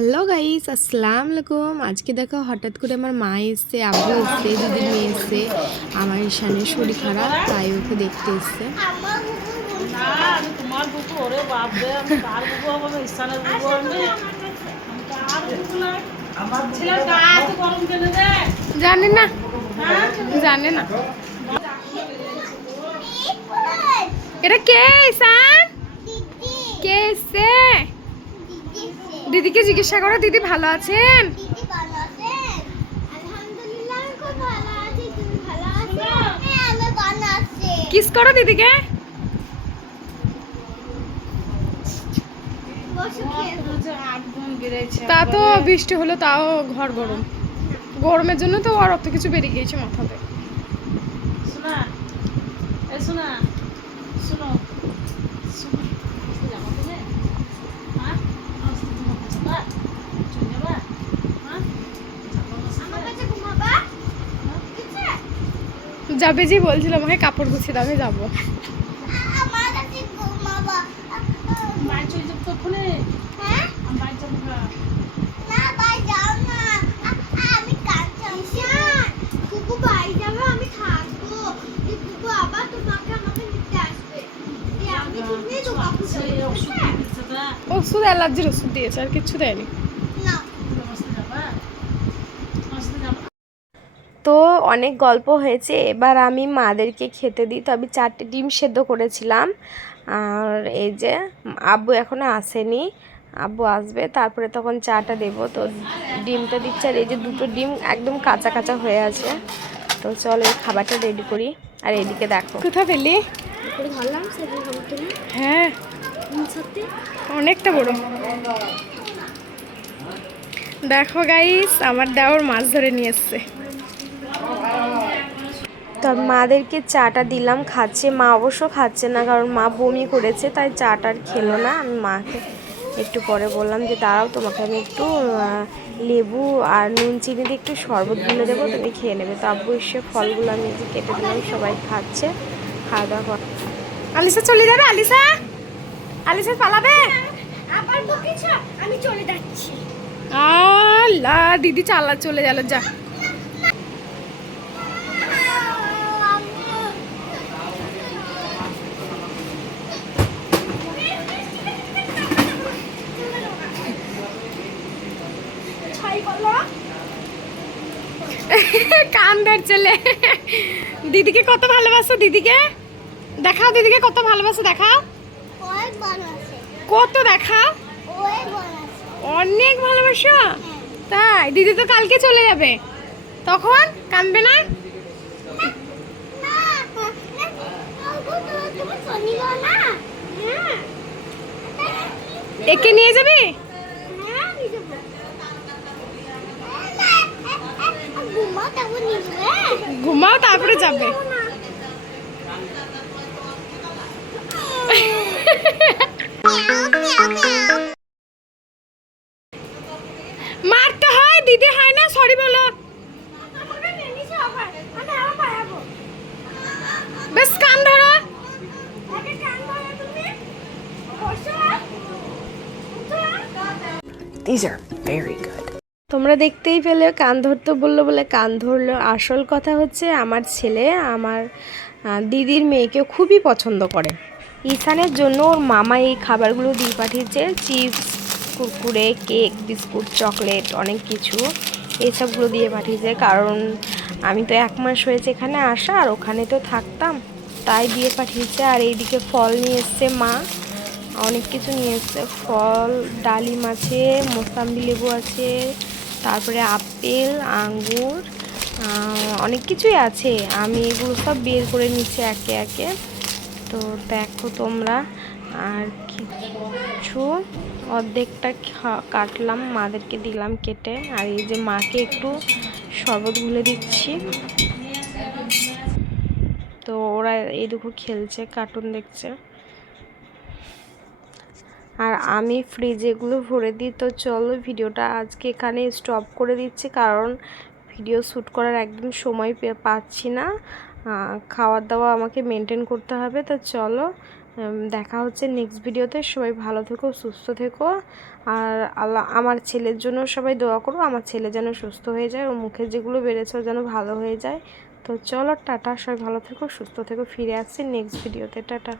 Hello guys, আসসালামু আলাইকুম। আজকে দেখো হঠাৎ করে আমার মা এসছে, আব্বু এসছে, দিদির মেয়ে এসছে। আমার ঈশানের শরীর খারাপ, তাই ওকে দেখতে এসছে। জানে না, জানে না এটা কে? ঈশান কে এসছে? দিদিকে জিজ্ঞাসা করো, দিদি ভালো আছেন? কিস করো দিদিকে। তা তো বৃষ্টি হলো, তাও ঘর গরম। গরমের জন্য তো আর অত কিছু বেরিয়ে গিয়েছে মাথাতে। যাবে যে বলছিল আমাকে কাপড় গুছিয়ে দাও, আমি যাবো। ওষুধ, অ্যালার্জির ওষুধ দিয়েছে, আর কিছু দেয়নি। তো অনেক গল্প হয়েছে, এবার আমি মাদেরকে খেতে দিই। তো আমি 4টে ডিম সেদ্ধ করেছিলাম, আর এই যে আব্বু এখনও আসেনি, আব্বু আসবে তারপরে তখন চাটা দেবো। তো ডিমটা দিচ্ছে, আর এই যে 2টো ডিম একদম কাঁচা কাঁচা হয়ে আছে। তো চলো এই খাবারটা রেডি করি। আর এদিকে দেখো, কোথা পেলি? হ্যাঁ, অনেকটা বড়। দেখো গাইস, আমার দেওর মাছ ধরে নিয়ে এসছে। তো মাদেরকে চাটা দিলাম, খাচ্ছে। মা অবশ্য খাচ্ছে না, কারণ মা বমি করেছে, তাই চাটা আর খেলো না। আমি মাকে একটু পরে বললাম যে দাঁড়াও, তোমাকে আমি একটু লেবু আর নুন চিনি দিয়ে একটু শরবত গুলে দেবো, তুমি খেয়ে নেবে। তো আব্বু এসে ফলগুলো আমি যে কেটে দিলাম, সবাই খাচ্ছে। খাওয়া দাওয়া কর। আলিসা চলে যাবে, আলিসা, আলিসা পালাবে। আমি চলে যাচ্ছি। আল্লাহ, দিদি চলে গেল, যা। কান ধরছিলে। দিদিকে কত ভালোবাসো, দিদিকে দেখাও, দিদিকে কত ভালোবাসো দেখাও, কত দেখাও, অনেক ভালোবাসো। তাই? দিদি তো কালকে চলে যাবে, তখন কাঁদবে না? একে নিয়ে যাবি? ঘুমাও, তারপরে যাবে। মারতে হয়, দিদি হয় না, সরি বলো। বেশ, কান ধরো। These are very good. তোমরা দেখতেই পেলে, কান ধরতে বললো বলে কান ধরলো। আসল কথা হচ্ছে, আমার ছেলে আমার দিদির মেয়েকে খুবই পছন্দ করে। ঈশানের জন্য ওর মামা এই খাবারগুলো দিয়ে পাঠিয়েছে, chips, Kurkure, cake, biscuit, chocolate, অনেক কিছু এইসবগুলো দিয়ে পাঠিয়েছে। কারণ আমি তো 1 মাস হয়েছে এখানে আসা, আর ওখানে তো থাকতাম, তাই দিয়ে পাঠিয়েছে। আর এইদিকে ফল নিয়ে এসছে মা, অনেক কিছু নিয়ে এসছে। ফল, ডালিম আছে, মোসাম্বি লেবু আছে, তারপরে আপেল, আঙ্গুর, অনেক কিছুই আছে। আমি এগুলো সব বের করে নিচ্ছি একে একে। তো দেখো তোমরা, আর কিছু অর্ধেকটা কাটলাম, মাদেরকে দিলাম কেটে। আর এই যে মাকে একটু শরবত গুলে দিচ্ছি। তো ওরা এইদিকে খেলছে, কার্টুন দেখছে, আর আমি ফ্রিজে এগুলো ভরে দিই। তো চলো ভিডিওটা আজকে এখানে স্টপ করে দিচ্ছি, কারণ ভিডিও শ্যুট করার একদম সময় পাচ্ছি না। খাওয়ার দাওয়া আমাকে মেনটেন করতে হবে। তো চলো, দেখা হচ্ছে নেক্সট ভিডিওতে। সবাই ভালো থেকো, সুস্থ থেকো। আর আল্লাহ আমার ছেলের জন্য সবাই দোয়া করো, আমার ছেলে যেন সুস্থ হয়ে যায়, ওর মুখে যেগুলো বেড়েছে ও যেন ভালো হয়ে যায়। তো চলো টাটা, সবাই ভালো থেকো, সুস্থ থেকো। ফিরে আসছি নেক্সট ভিডিওতে। টাটা।